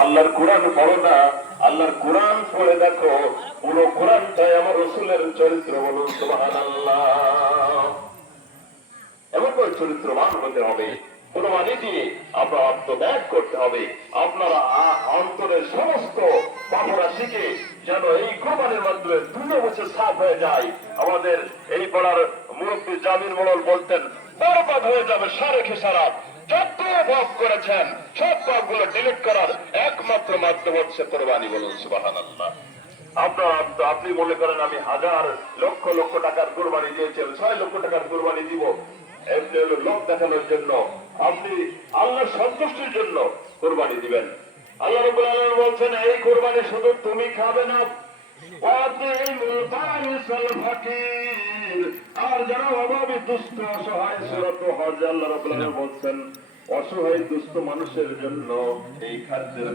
আল্লাহর কোরআন পড়ো না, আল্লাহর কোরআন পড়ে দেখো। পুরো কোরআনটাই আমার রসুলের চরিত্র বলুন, সুবহানাল্লাহ। এমন করে চরিত্রবান হতে হবে। কোরবানি দিয়ে আপনার আত্মত্যাগ করতে হবে। আপনারা অন্তরের সমস্ত পাপরা যেন এই কোরবানির মাধ্যমে দুটো বছর সাফ হয়ে যায়। আমাদের এই পাড়ার মুরব্বী জামিন মোড়ল বলতেন, বরবাদ হয়ে যাবে সারে খেসারাত যত পাপ করেছেন। সব পাপগুলো ডিলিট করার একমাত্র মাধ্যম হচ্ছে কোরবানি বলুন সুবাহান আপনার, আপনি মনে করেন আমি হাজার লক্ষ লক্ষ টাকার কোরবানি দিয়েছেন, ছয় লক্ষ টাকার কোরবানি দিব। লোক দেখানোর জন্য, আপনি আল্লাহর সন্তুষ্টির জন্য কোরবানি দিবেন। আল্লাহ আলম বলছেন, এই কোরবানি শুধু তুমি খাবে না। ফাকির। আর যারা অভাবী, দুষ্ট, অসহায় সুরত হজ আল্লাহ বলছেন, অসহায়, দুষ্ট মানুষের জন্য এই খাদ্যের